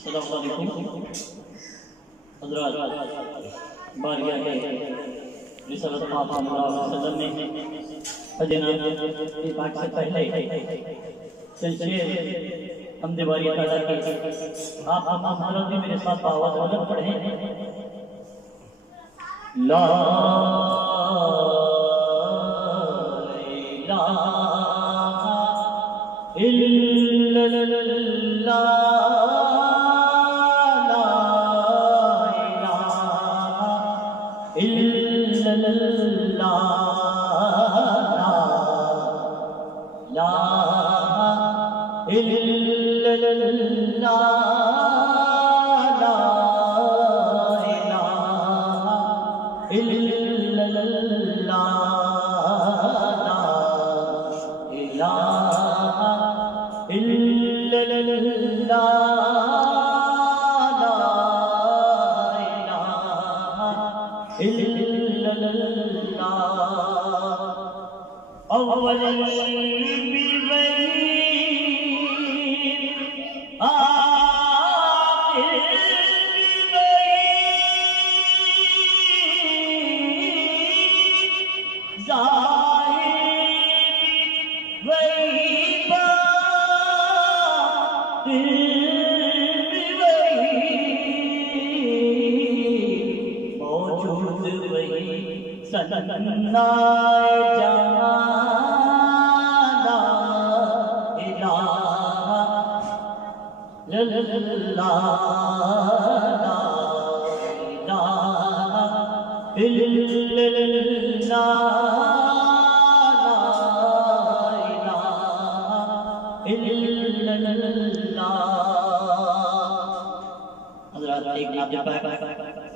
السلام علیکم حضرات، بارگاہ رسالت آپ صلی اللہ علیہ وسلم نے حجنات پاک سے پہلے چند شعر حمد باری تعالیٰ کے آپ حضرات بھی میرے ساتھ آواز بلند پڑھیں۔ لا الہ الا اللہ،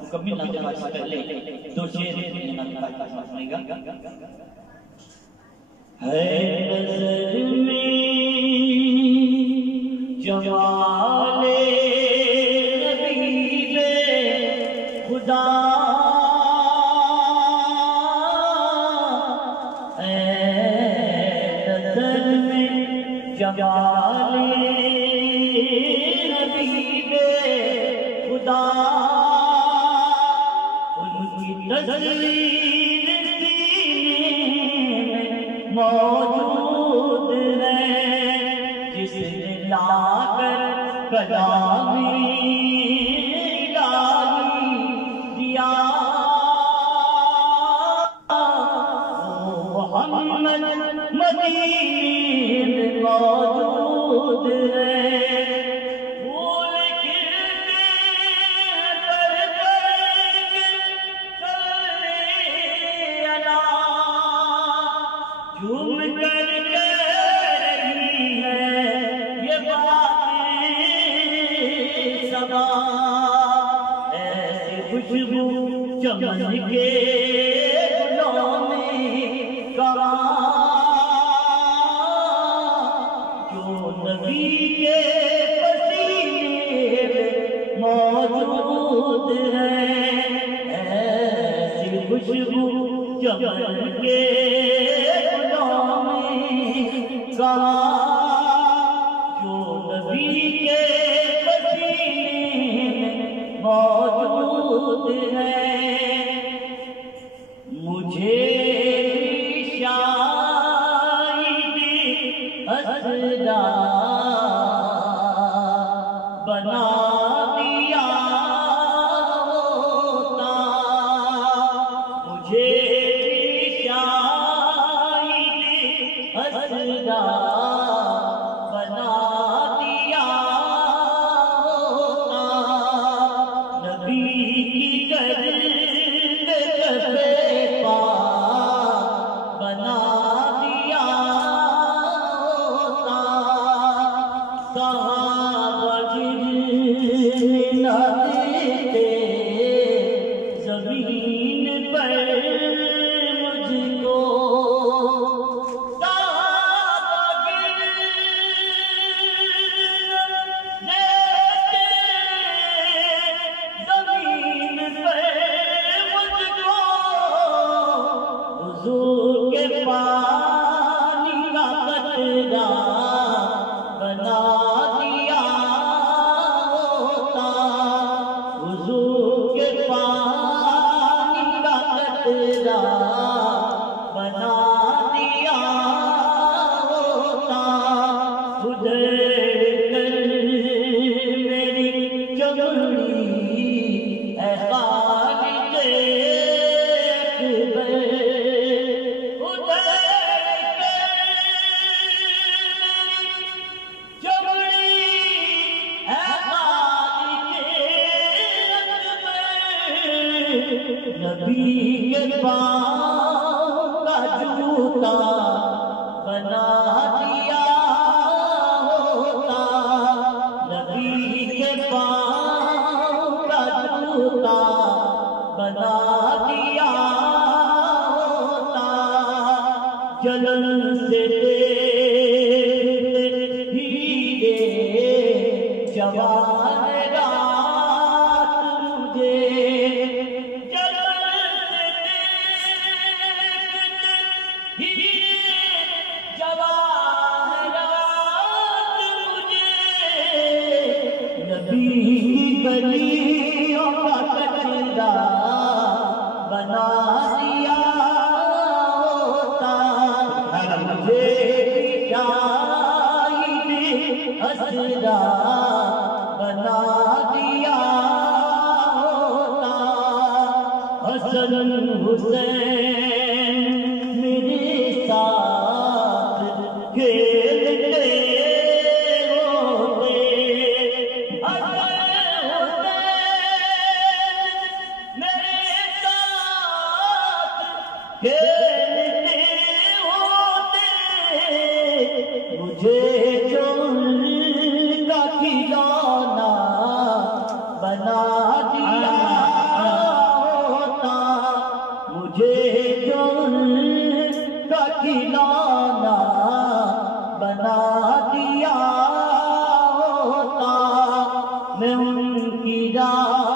مکمل نعت پاک سے پہلے دو شعر نعت پاک سنائے گا۔ ہے نظر میں جمال نبی خدا، ہے نظر میں جمال نبی خدا، تصویر سینے میں موجود ہے، جس نے لا کر کلامی الہی دیا، وہ محمد مدینے میں موجود ہے۔ چمن کے گلوں میں کہاں جو نبی کے پسینے میں موجود ہے، ایسی خوشبو چمن کے گلوں میں کہاں جو نبی کے پسینے میں موجود ہے۔ مجھے شاہد اسرا بنا دیا ہوتا، مجھے شاہد اسرا بنا دیا ہوتا، نبی کی گرد زمین پر مجھ کو نبی کے پاؤں کا جوتا بنا دیا ہوتا، نبی کے پاؤں کا جوتا بنا دیا ہوتا، جلن سے ہیرے جوان گلیوں کا کچرا بنا دیا ہوتا، مجھے شاہد اسرا بنا دیا ہوتا، حسن حسین میرے ساتھ کھیلتے کھیلتے ہوتے، مجھے جو ان کا کھلونا بنا دیا ہوتا، مجھے جو ان کا کھلونا بنا دیا ہوتا، میں ان کی راہ